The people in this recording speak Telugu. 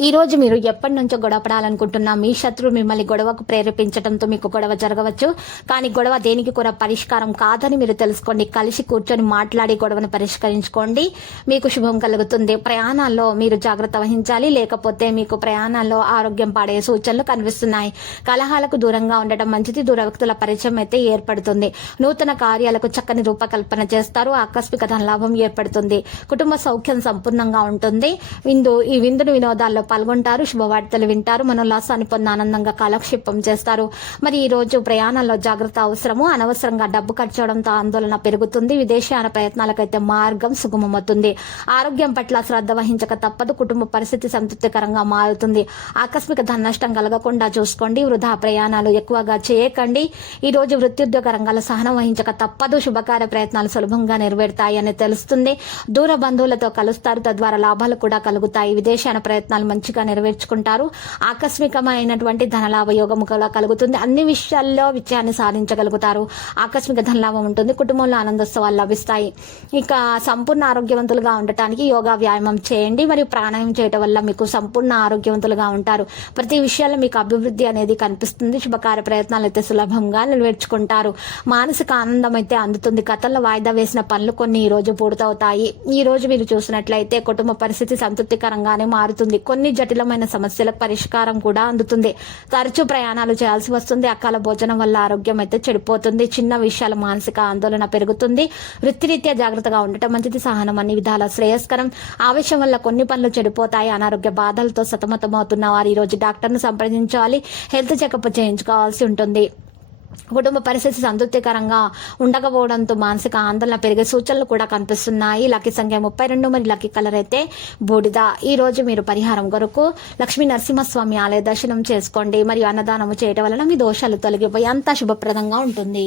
ఈరోజు మీరు ఎప్పటి నుంచో గొడవపడాలనుకుంటున్నా మీ శత్రువు మిమ్మల్ని గొడవకు ప్రేరేపించడంతో మీకు గొడవ జరగవచ్చు. కానీ గొడవ దేనికి కూడా పరిష్కారం కాదని మీరు తెలుసుకోండి. కలిసి కూర్చొని మాట్లాడి గొడవను పరిష్కరించుకోండి. మీకు శుభం కలుగుతుంది. ప్రయాణాల్లో మీరు జాగ్రత్త వహించాలి. లేకపోతే మీకు ప్రయాణాల్లో ఆరోగ్యం పాడే సూచనలు కనిపిస్తున్నాయి. కలహాలకు దూరంగా ఉండటం మంచిది. దూర వ్యక్తుల పరిచయం అయితే ఏర్పడుతుంది. నూతన కార్యాలకు చక్కని రూపకల్పన చేస్తారు. ఆకస్మిక ధనలాభం ఏర్పడుతుంది. కుటుంబ సౌఖ్యం సంపూర్ణంగా ఉంటుంది. విందు ఈ విందును వినోదాల్లో పాల్గొంటారు శుభవార్తలు వింటారు మనోల్లాసాన్ని పొంది ఆనందంగా కాలక్షేపం చేస్తారు. మరి ఈ రోజు ప్రయాణంలో జాగ్రత్త అవసరము అనవసరంగా డబ్బు ఖర్చు అవడంతో ఆందోళన పెరుగుతుంది విదేశీయాన ప్రయత్నాలకైతే మార్గం సుగమమవుతుంది. ఆరోగ్యం పట్ల శ్రద్ధ వహించక తప్పదు కుటుంబ పరిస్థితి సంతృప్తికరంగా మారుతుంది. ఆకస్మిక ధన నష్టం కలగకుండా చూసుకోండి వృధా ప్రయాణాలు ఎక్కువగా చేయకండి. ఈ రోజు వృత్తిద్యోగ రంగాల సహనం వహించక తప్పదు శుభకార్య ప్రయత్నాలు సులభంగా నెరవేరుతాయని తెలుస్తుంది. దూర బంధువులతో కలుస్తారు తద్వారా లాభాలు కూడా కలుగుతాయి. విదేశాన ప్రయత్నాలు మంచిగా నెరవేర్చుకుంటారు. ఆకస్మికమైనటువంటి ధనలాభ యోగం కూడా కలుగుతుంది. అన్ని విషయాల్లో విజయాన్ని సాధించగలుగుతారు. ఆకస్మిక ధనలాభం ఉంటుంది. కుటుంబంలో ఆనందోత్సవాలు లభిస్తాయి. ఇక సంపూర్ణ ఆరోగ్యవంతులుగా ఉండటానికి యోగా వ్యాయామం చేయండి. మరియు ప్రాణాయామం చేయడం వల్ల మీకు సంపూర్ణ ఆరోగ్యవంతులుగా ఉంటారు. ప్రతి విషయాల్లో మీకు అభివృద్ధి అనేది కనిపిస్తుంది. శుభకార్య ప్రయత్నాలు అయితే సులభంగా నెరవేర్చుకుంటారు. మానసిక ఆనందం అయితే అందుతుంది. గతంలో వాయిదా వేసిన పనులు కొన్ని ఈ రోజు పూర్తవుతాయి. ఈ రోజు మీరు చూసినట్లయితే కుటుంబ పరిస్థితి సంతృప్తికరంగానే మారుతుంది. కొన్ని జటిలమైన సమస్యలకు పరిష్కారం కూడా అందుతుంది. తరచూ ప్రయాణాలు చేయాల్సి వస్తుంది. అకాల భోజనం వల్ల ఆరోగ్యం అయితే చెడిపోతుంది. చిన్న విషయాల మానసిక ఆందోళన పెరుగుతుంది. వృత్తిరీత్యా జాగ్రత్తగా ఉండటం మంచిది. సహనం అన్ని విధాల శ్రేయస్కరం. ఆవేశం వల్ల కొన్ని పనులు చెడిపోతాయి. అనారోగ్య బాధలతో సతమతమవుతున్న వారు ఈ రోజు డాక్టర్ను సంప్రదించాలి. హెల్త్ చెకప్ చేయించుకోవాల్సి ఉంటుంది. కుటుంబ పరిస్థితి సంతృప్తికరంగా ఉండకపోవడంతో మానసిక ఆందోళన పెరిగే సూచనలు కూడా కనిపిస్తున్నాయి. లక్కీ సంఖ్య ముప్పై రెండు మరి లక్కీ కలర్ అయితే బూడిద. ఈ రోజు మీరు పరిహారం కొరకు లక్ష్మీ నరసింహస్వామి ఆలయ దర్శనం చేసుకోండి. మరియు అన్నదానము చేయటం వలన మీ దోషాలు తొలగిపోయి అంతా శుభప్రదంగా ఉంటుంది.